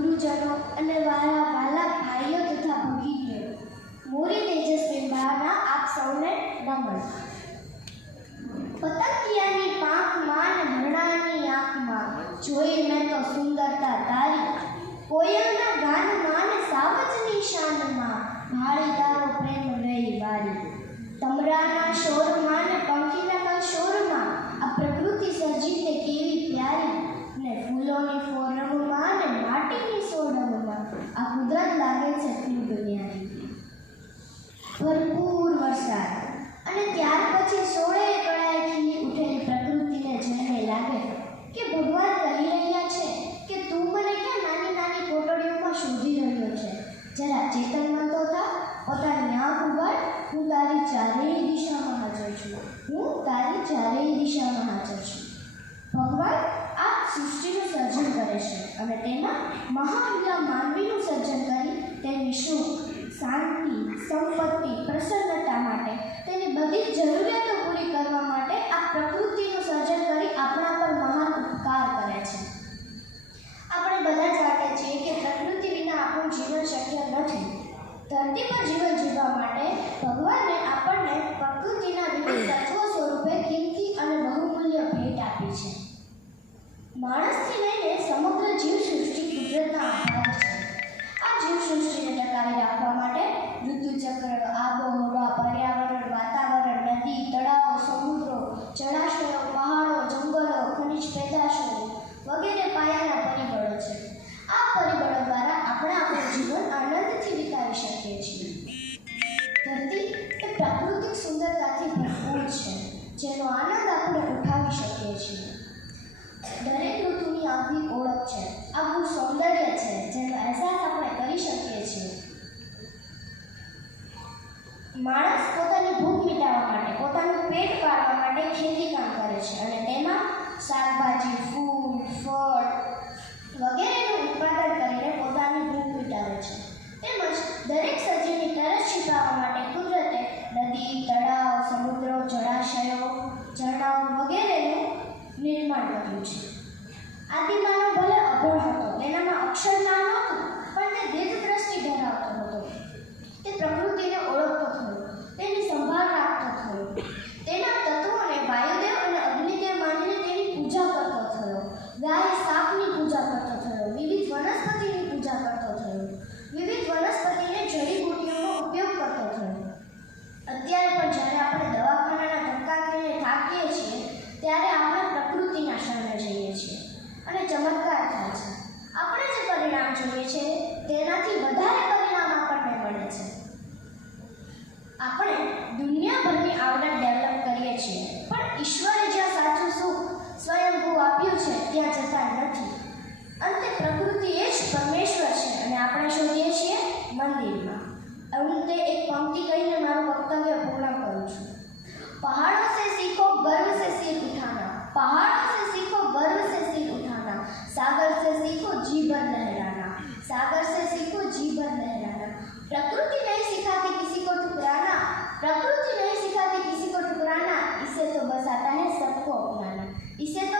गुरुजनों અને વાલા ભાઈઓ તથા ભગીનીઓ, મોરી તેજસ્વી બાના આપ સૌને નમન। પતંગિયાની પાંખમાં ને ભરણાની આંખમાં જોઈ મેં તો સુંદરતા તારી, કોયલના ગાનમાં ને સાવજની શાનમાં ભાળીદારો પ્રેમ લઈ વારી। તમરાના શોરમાં ને પંખીના કલશોરમાં આ પ્રકૃતિ સર્જી તે કેવી પ્યારી, ને ફૂલોની ફોરમમાં ને માટીની સોડમમાં આ કુદરત લાગે છે ખૂબ ન્યારી। ભરપૂર વરસાદ અને ત્યાર પછી સોળે કળાએ ખીલી ઉઠેલી પ્રકૃતિને જોઈને લાગે કે ભગવાન કહી રહ્યા છે કે તું મને ક્યાં નાની નાની કોટડીઓમાં શોધી રહ્યો છે, જરા ચેતનવંતો થા, પોતાની આંખ ઉગાડ, હું તારી ચારેય દિશામાં હાજર છું, હું તારી ચારેય દિશામાં હાજર છું। ભગવાન આ સૃષ્ટિનું સર્જન કરે છે અને તેમાં મહામૂલ્ય માનવીનું સર્જન કરી તેની સુખ, શાંતિ, સંપત્તિ, પ્રસન્નતા માટે તેની બધી જ જરૂરિયાતો પૂરી કરવા માટે આ પ્રકૃતિનું સર્જન કરી આપણા પર મહાન ઉપકાર કરે છે। આપણે બધા જાણીએ છીએ કે પ્રકૃતિ વિના આપણું જીવન શક્ય નથી। ધરતી પર જીવન જીવવા માટે ભગવાને આપણને પ્રકૃતિના વિવિધ તત્વો સ્વરૂપે કિંમતી અને બહુમૂલ્ય ભેટ આપી છે। માણસથી લઈને સમગ્ર જીવસૃષ્ટિ કુદરતના આભાર છે। આ જીવસૃષ્ટિને ટકાવી રાખવા માટે ઋતુચક્ર, આબોહવા, પર્યાવરણ, વાતાવરણ, નદી, તળાવો, સમુદ્રો, જળાશયો, પહાડો, જંગલો, ખનિજ પેદાશો વગેરે પાયાના પરિબળો છે। આ પરિબળો દ્વારા આપણે આપણું જીવન આનંદથી વિતાવી શકીએ છીએ। ધરતી એ પ્રાકૃતિક સુંદરતાથી ભરપૂર છે, જેનો આનંદ આપણે ઉઠાવી શકીએ છીએ। દરેક ઋતુની આગવી ઓળખ છે, આગવું સૌંદર્ય છે, જેનો અહેસાસ આપણે કરી શકીએ છીએ। માણસ પોતાની ભૂખ મિટાવવા માટે, પોતાનું પેટ પાળવા માટે ખેતી કામ કરે છે અને તેમાં શાકભાજી, ફૂલ, ફળ વગેરેનું ઉત્પાદન કરીને પોતાની ભૂખ મિટાવે છે। તેમજ દરેક સજીવની તરસ છીપાવવા માટે કુદરતે નદી, તળાવ, સમુદ્રો, જળાશયો, ઝરણાઓ વગેરેનું નિર્માણ કર્યું છે। આદિમાનવ ભલે અભણ હતો, તેનામાં અક્ષર જ્ઞાન નહોતું, પણ તે દીર્ઘદ્રષ્ટિ ધરાવતો હતો। તે પ્રકૃતિને ઓળખતો થયો, તેની સંભાળ રાખતો થયો, તેના તત્વોને વાયુદેવ અને અગ્નિદેવ માનીને તેની પૂજા કરતો થયો, ગાય સાપની પૂજા કરતો થયો, વિવિધ વનસ્પતિની પૂજા કરતો થયો, વિવિધ વનસ્પતિને જડીબુટ્ટીઓનો ઉપયોગ કરતો થયો। અત્યારે પણ જ્યારે આપણે દવાખાનાના ધક્કા ખાઈને થાકીએ છીએ ત્યારે આપણે પ્રકૃતિના શરણે જઈએ છીએ અને ચમત્કાર થાય છે। આપણે જે પરિણામ જોઈએ છે તેનાથી વધારે પરિણામ આપણને મળે છે। આપણે દુનિયાભરની આવડત ડેવલપ કરીએ છીએ, પણ ઈશ્વરે જ્યાં સાચું સુખ સ્વયંભૂ આપ્યું છે ત્યાં જતા નથી। અંતે પ્રકૃતિ એ જ પરમેશ્વર છે અને આપણે શોધીએ છીએ મંદિરમાં। અંતે એક પંક્તિ કહીને મારું વક્તવ્ય પૂર્ણ કરું છું। पहाड़ों से सीखो गर्व से सिर उठाना, पहाड़ों से सीखो गर्व से सिर उठाना, सागर से सीखो जी भर लहराना, सागर से सीखो जी भर लहराना। प्रकृति नहीं सिखाती किसी को ठुकराना, प्रकृति नहीं सिखाती किसी को ठुकराना, इसे तो बस आता है सबको अपनाना, इसे तो